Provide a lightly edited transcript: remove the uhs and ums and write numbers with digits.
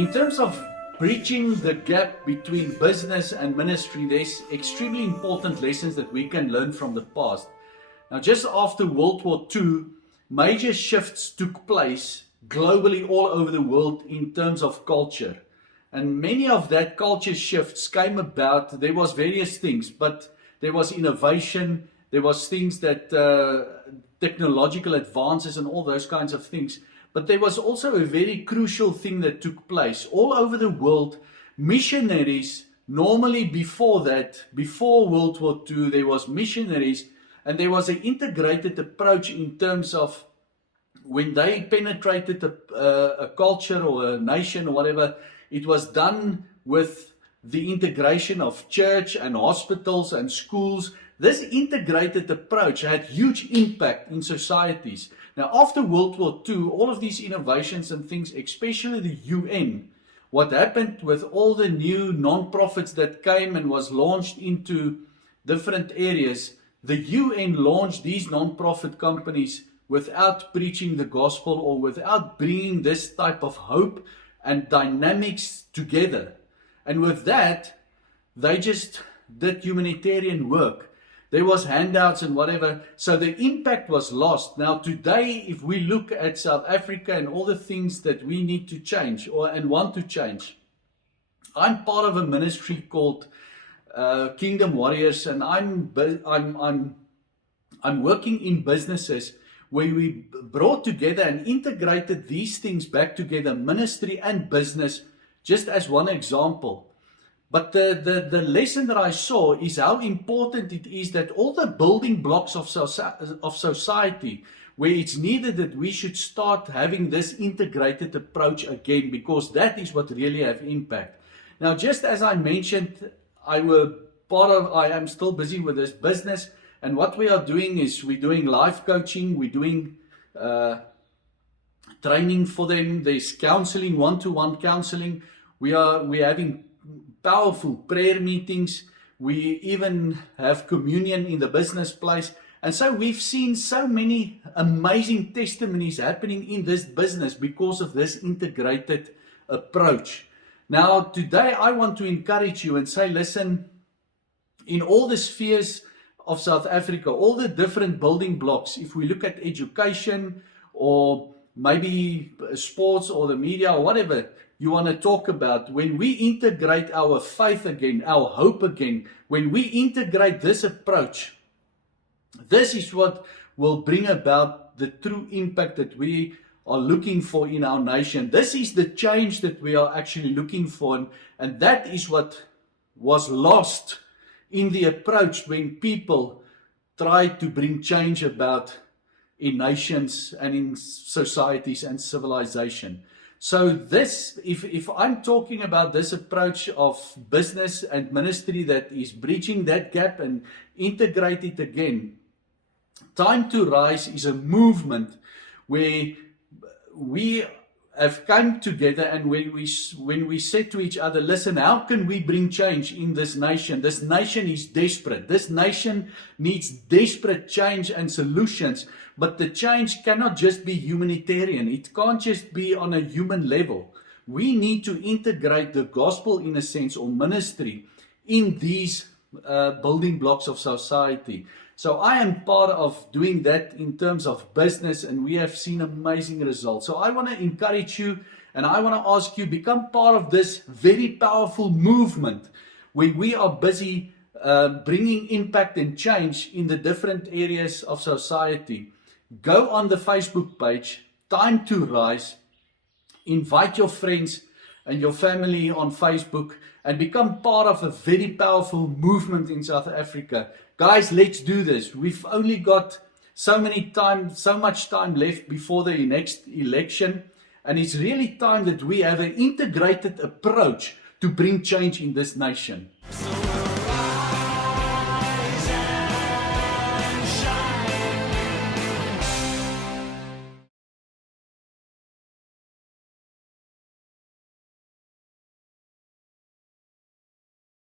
In terms of bridging the gap between business and ministry, there's extremely important lessons that we can learn from the past. Now, just after World War II, major shifts took place globally all over the world in terms of culture. And many of that culture shifts came about. There was various things, but there was innovation, there was things that technological advances and all those kinds of things. But there was also a very crucial thing that took place all over the world. Missionaries, normally before that, before World War II, there was missionaries, and there was an integrated approach in terms of when they penetrated a culture or a nation or whatever, it was done with the integration of church and hospitals and schools. This integrated approach had huge impact in societies. Now, after World War II, all of these innovations and things, especially the UN, what happened with all the new non-profits that came and was launched into different areas, the UN launched these non-profit companies without preaching the gospel or without bringing this type of hope and dynamics together. And with that, they just did humanitarian work. There was handouts and whatever, so the impact was lost. Now today, if we look at South Africa and all the things that we need to change and want to change, I'm part of a ministry called Kingdom Warriors, and I'm working in businesses where we brought together and integrated these things back together, ministry and business, just as one example. But the lesson that I saw is how important it is that all the building blocks of society, where it's needed that we should start having this integrated approach again, because that is what really have impact. Now, just as I mentioned, I am still busy with this business, and what we are doing is we're doing life coaching, we're doing training for them, there's counseling, one-to-one counseling, we're having powerful prayer meetings. We even have communion in the business place. And so we've seen so many amazing testimonies happening in this business because of this integrated approach. Now, today I want to encourage you and say, listen, in all the spheres of South Africa, all the different building blocks, if we look at education or maybe sports or the media or whatever you want to talk about, when we integrate our faith again, our hope again, when we integrate this approach, this is what will bring about the true impact that we are looking for in our nation. This is the change that we are actually looking for, and that is what was lost in the approach when people tried to bring change about in nations and in societies and civilization. So this, if I'm talking about this approach of business and ministry that is bridging that gap and integrate it again, Time to Rise is a movement where we have come together, and when we said to each other, listen, how can we bring change in this nation? This nation is desperate. This nation needs desperate change and solutions. But the change cannot just be humanitarian. It can't just be on a human level. We need to integrate the gospel, in a sense, or ministry in these building blocks of society. So I am part of doing that in terms of business, and we have seen amazing results. So I want to encourage you, and I want to ask you, become part of this very powerful movement where we are busy bringing impact and change in the different areas of society. Go on the Facebook page, Time to Rise, invite your friends and your family on Facebook, and become part of a very powerful movement in South Africa. Guys, let's do this. We've only got so much time left before the next election, and it's really time that we have an integrated approach to bring change in this nation.